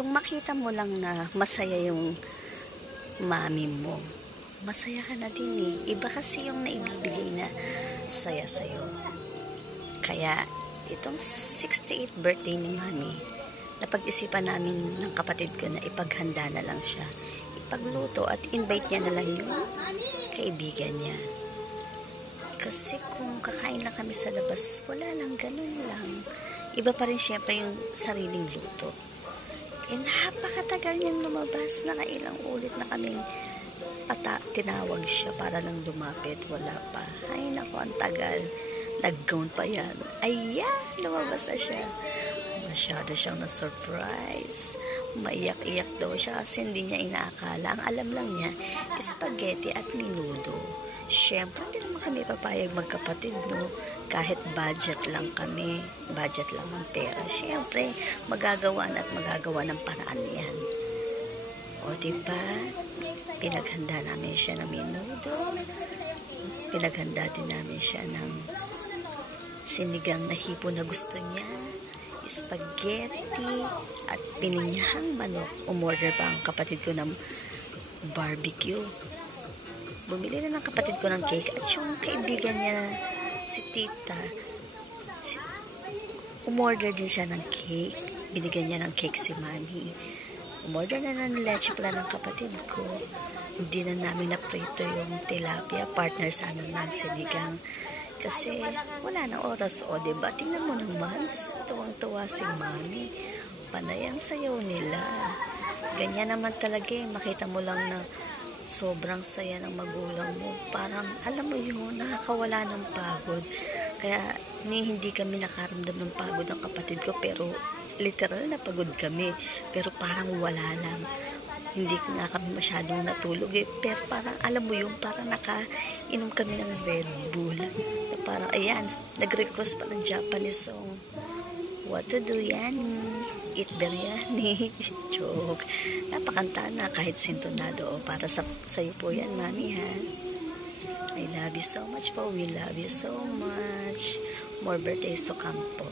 Yung makita mo lang na masaya yung mami mo, masaya ka na din eh. Iba kasi yung naibibigay na saya sa'yo. Kaya, itong 68th birthday ni mami, napag-isipan namin ng kapatid ko na ipaghanda na lang siya. Ipagluto at invite niya na lang yung kaibigan niya. Kasi kung kakain lang kami sa labas, wala lang, ganun lang. Iba pa rin syempre yung sariling luto. Napakatagal niyang lumabas, nakailang ulit na kaming tinawag siya para lang lumapit, wala pa. Ay naku, ang tagal. Nag-gown pa yan. Ayan, lumabas na siya. Masyado siyang na-surprise. Maiyak-iyak daw siya kasi hindi niya inaakala. Ang alam lang niya, spaghetti at menudo. Siyempre, hindi naman kami papayag magkapatid, no? Kahit budget lang kami, budget lang ang pera. Siyempre, magagawa ng paraan yan. O, diba? Pinaghanda namin siya ng menudo. Pinaghanda din namin siya ng sinigang na hipo na gusto niya, spaghetti, at pininyahang manok. Umorder pa ang kapatid ko ng barbecue. Bumili na ng kapatid ko ng cake at yung kaibigan niya si tita, umorder din siya ng cake. Binigyan niya ng cake si mami. Umorder na ng leche pala ng kapatid ko. Hindi na namin naprito yung tilapia, partner sana ng sinigang. Kasi wala na oras. O diba, tingnan mo naman, tuwang-tuwa si mami. Panay ang sayaw nila. Ganyan naman talaga eh, makita mo lang na sobrang saya ng magulang mo. Parang, alam mo yun, nakakawala ng pagod. Kaya, hindi kami nakaramdam ng pagod ng kapatid ko, pero literal na pagod kami. Pero parang wala lang. Hindi nga kami masyadong natulog eh. Pero parang, alam mo yun, parang nakainom kami ng Red Bull. Parang, ayan, nag-request pa ng Japanese song. What to do yan? Eat biryani. Joke. Napakanta na kahit sintonado. O, para sa'yo po yan, mami, ha? I love you so much po. We love you so much. More birthdays to come po.